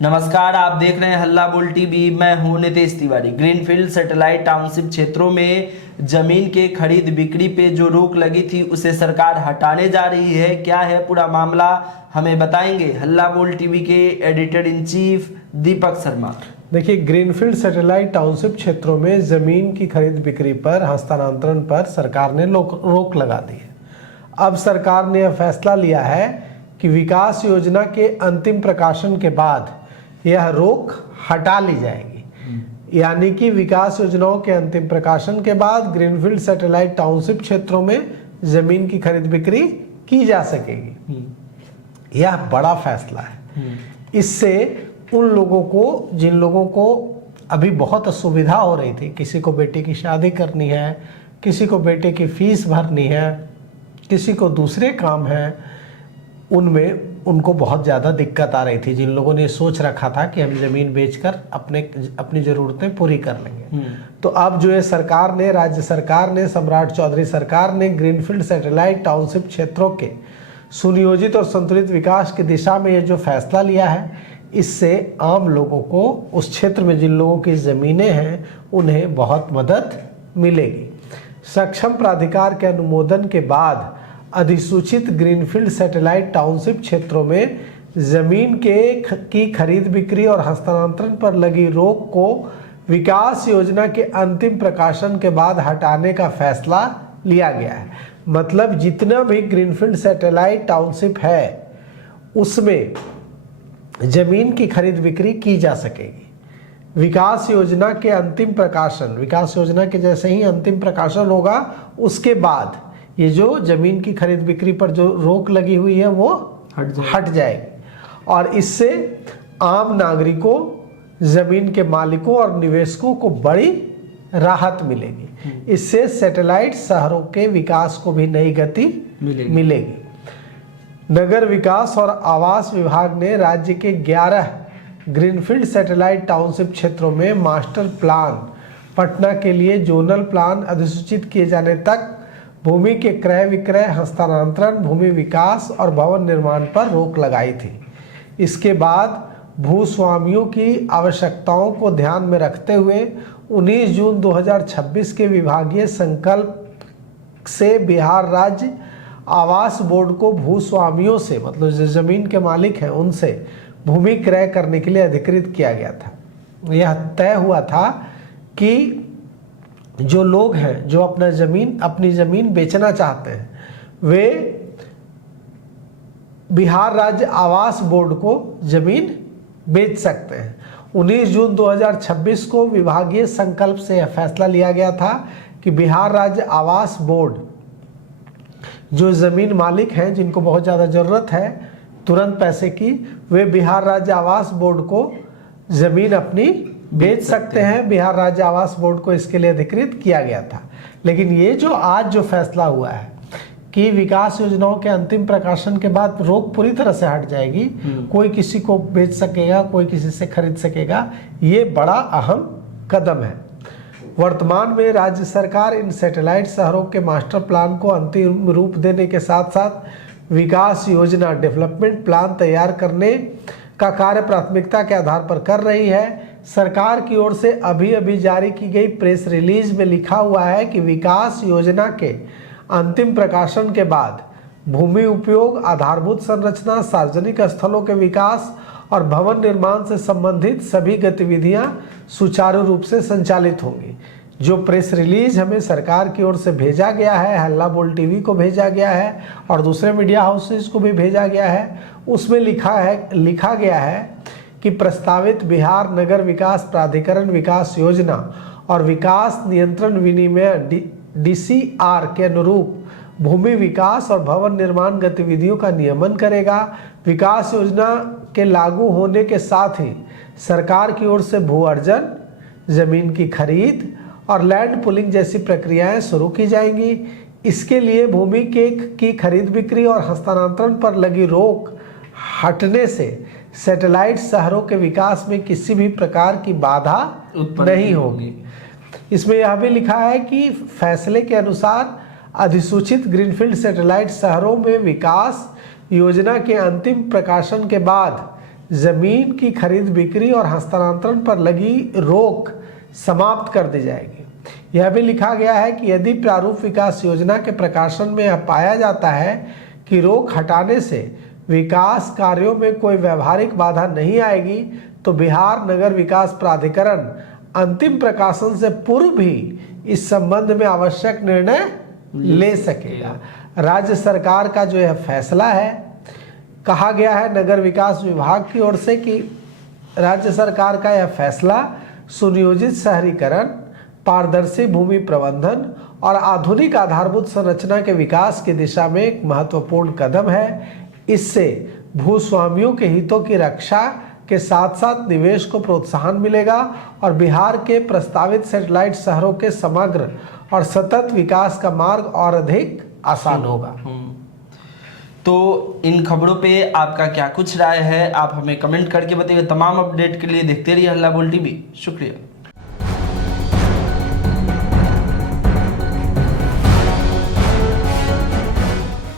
नमस्कार, आप देख रहे हैं हल्ला बोल टीवी। मैं हूं Nitesh Tiwari. Greenfield satellite township क्षेत्रों में जमीन के खरीद बिक्री पे जो रोक लगी थी उसे सरकार हटाने जा रही है। क्या है पूरा मामला, हमें बताएंगे हल्ला बोल टीवी के editor in chief Deepak Sharma. देखिए, ग्रीनफील्ड सैटेलाइट टाउनशिप क्षेत्रों में जमीन की खरीद बिक्री पर हस्तांतरण पर सरकार ने रोक लगा दी है। अब सरकार ने यह फैसला लिया है कि विकास योजना के अंतिम प्रकाशन के बाद यह रोक हटा ली जाएगी। यानी कि विकास योजनाओं के अंतिम प्रकाशन के बाद ग्रीनफील्ड सैटेलाइट टाउनशिप क्षेत्रों में जमीन की खरीद बिक्री की जा सकेगी। यह बड़ा फैसला है। इससे उन लोगों को, जिन लोगों को अभी बहुत असुविधा हो रही थी, किसी को बेटे की शादी करनी है, किसी को बेटे की फीस भरनी है, किसी को दूसरे काम है, उनमें उनको बहुत ज़्यादा दिक्कत आ रही थी। जिन लोगों ने सोच रखा था कि हम ज़मीन बेचकर अपनी ज़रूरतें पूरी कर लेंगे, तो अब जो है सरकार ने, राज्य सरकार ने, सम्राट चौधरी सरकार ने ग्रीनफील्ड सैटेलाइट टाउनशिप क्षेत्रों के सुनियोजित और संतुलित विकास की दिशा में ये जो फैसला लिया है, इससे आम लोगों को, उस क्षेत्र में जिन लोगों की ज़मीनें हैं, उन्हें बहुत मदद मिलेगी। सक्षम प्राधिकार के अनुमोदन के बाद अधिसूचित ग्रीनफील्ड सैटेलाइट टाउनशिप क्षेत्रों में जमीन की खरीद बिक्री और हस्तांतरण पर लगी रोक को विकास योजना के अंतिम प्रकाशन के बाद हटाने का फैसला लिया गया है। मतलब जितना भी ग्रीनफील्ड सैटेलाइट टाउनशिप है उसमें जमीन की खरीद बिक्री की जा सकेगी। विकास योजना के अंतिम प्रकाशन, विकास योजना के जैसे ही अंतिम प्रकाशन होगा, उसके बाद ये जो जमीन की खरीद बिक्री पर जो रोक लगी हुई है वो हट जाएगी और इससे आम नागरिकों, जमीन के मालिकों और निवेशकों को बड़ी राहत मिलेगी। इससे सैटेलाइट शहरों के विकास को भी नई गति मिलेगी। नगर विकास और आवास विभाग ने राज्य के 11 ग्रीनफील्ड सैटेलाइट टाउनशिप क्षेत्रों में मास्टर प्लान पटना के लिए जोनल प्लान अधिसूचित किए जाने तक भूमि के क्रय विक्रय, हस्तांतरण, भूमि विकास और भवन निर्माण पर रोक लगाई थी। इसके बाद भूस्वामियों की आवश्यकताओं को ध्यान में रखते हुए 19 जून 2026 के विभागीय संकल्प से बिहार राज्य आवास बोर्ड को भूस्वामियों से, मतलब जो जमीन के मालिक हैं, उनसे भूमि क्रय करने के लिए अधिकृत किया गया था। यह तय हुआ था कि जो लोग हैं जो अपनी ज़मीन बेचना चाहते हैं, वे बिहार राज्य आवास बोर्ड को ज़मीन बेच सकते हैं। 19 जून 2026 को विभागीय संकल्प से यह फैसला लिया गया था कि बिहार राज्य आवास बोर्ड जो ज़मीन मालिक हैं, जिनको बहुत ज़्यादा ज़रूरत है तुरंत पैसे की, वे बिहार राज्य आवास बोर्ड को ज़मीन अपनी बेच सकते हैं। बिहार राज्य आवास बोर्ड को इसके लिए अधिकृत किया गया था। लेकिन ये जो आज जो फैसला हुआ है कि विकास योजनाओं के अंतिम प्रकाशन के बाद रोक पूरी तरह से हट जाएगी, कोई किसी को बेच सकेगा, कोई किसी से खरीद सकेगा, ये बड़ा अहम कदम है। वर्तमान में राज्य सरकार इन सैटेलाइट शहरों के मास्टर प्लान को अंतिम रूप देने के साथ साथ विकास योजना, डेवलपमेंट प्लान तैयार करने का कार्य प्राथमिकता के आधार पर कर रही है। सरकार की ओर से अभी जारी की गई प्रेस रिलीज में लिखा हुआ है कि विकास योजना के अंतिम प्रकाशन के बाद भूमि उपयोग, आधारभूत संरचना, सार्वजनिक स्थलों के विकास और भवन निर्माण से संबंधित सभी गतिविधियां सुचारू रूप से संचालित होंगी। जो प्रेस रिलीज हमें सरकार की ओर से भेजा गया है, हल्ला बोल टीवी को भेजा गया है और दूसरे मीडिया हाउसेस को भी भेजा गया है, उसमें लिखा गया है कि प्रस्तावित बिहार नगर विकास प्राधिकरण विकास योजना और विकास नियंत्रण विनिमय DCR के अनुरूप भूमि विकास और भवन निर्माण गतिविधियों का नियमन करेगा। विकास योजना के लागू होने के साथ ही सरकार की ओर से भू अर्जन, जमीन की खरीद और लैंड पुलिंग जैसी प्रक्रियाएं शुरू की जाएंगी। इसके लिए भूमि की खरीद बिक्री और हस्तांतरण पर लगी रोक हटने से सैटेलाइट शहरों के विकास में किसी भी प्रकार की बाधा नहीं होगी। इसमें यह भी लिखा है कि फैसले के अनुसार अधिसूचित ग्रीनफील्ड सैटेलाइट शहरों में विकास योजना के अंतिम प्रकाशन के बाद जमीन की खरीद बिक्री और हस्तांतरण पर लगी रोक समाप्त कर दी जाएगी। यह भी लिखा गया है कि यदि प्रारूप विकास योजना के प्रकाशन में यह पाया जाता है कि रोक हटाने से विकास कार्यों में कोई व्यवहारिक बाधा नहीं आएगी तो बिहार नगर विकास प्राधिकरण अंतिम प्रकाशन से पूर्व भी इस संबंध में आवश्यक निर्णय ले सकेगा। राज्य सरकार का जो यह फैसला है, कहा गया है नगर विकास विभाग की ओर से कि राज्य सरकार का यह फैसला सुनियोजित शहरीकरण, पारदर्शी भूमि प्रबंधन और आधुनिक आधारभूत संरचना के विकास की दिशा में एक महत्वपूर्ण कदम है। इससे भूस्वामियों के हितों की रक्षा के साथ साथ निवेश को प्रोत्साहन मिलेगा और बिहार के प्रस्तावित सैटेलाइट शहरों के समग्र और सतत विकास का मार्ग और अधिक आसान होगा। तो इन खबरों पे आपका क्या कुछ राय है, आप हमें कमेंट करके बताइए। तमाम अपडेट के लिए देखते रहिए हल्ला बोल टीवी। शुक्रिया।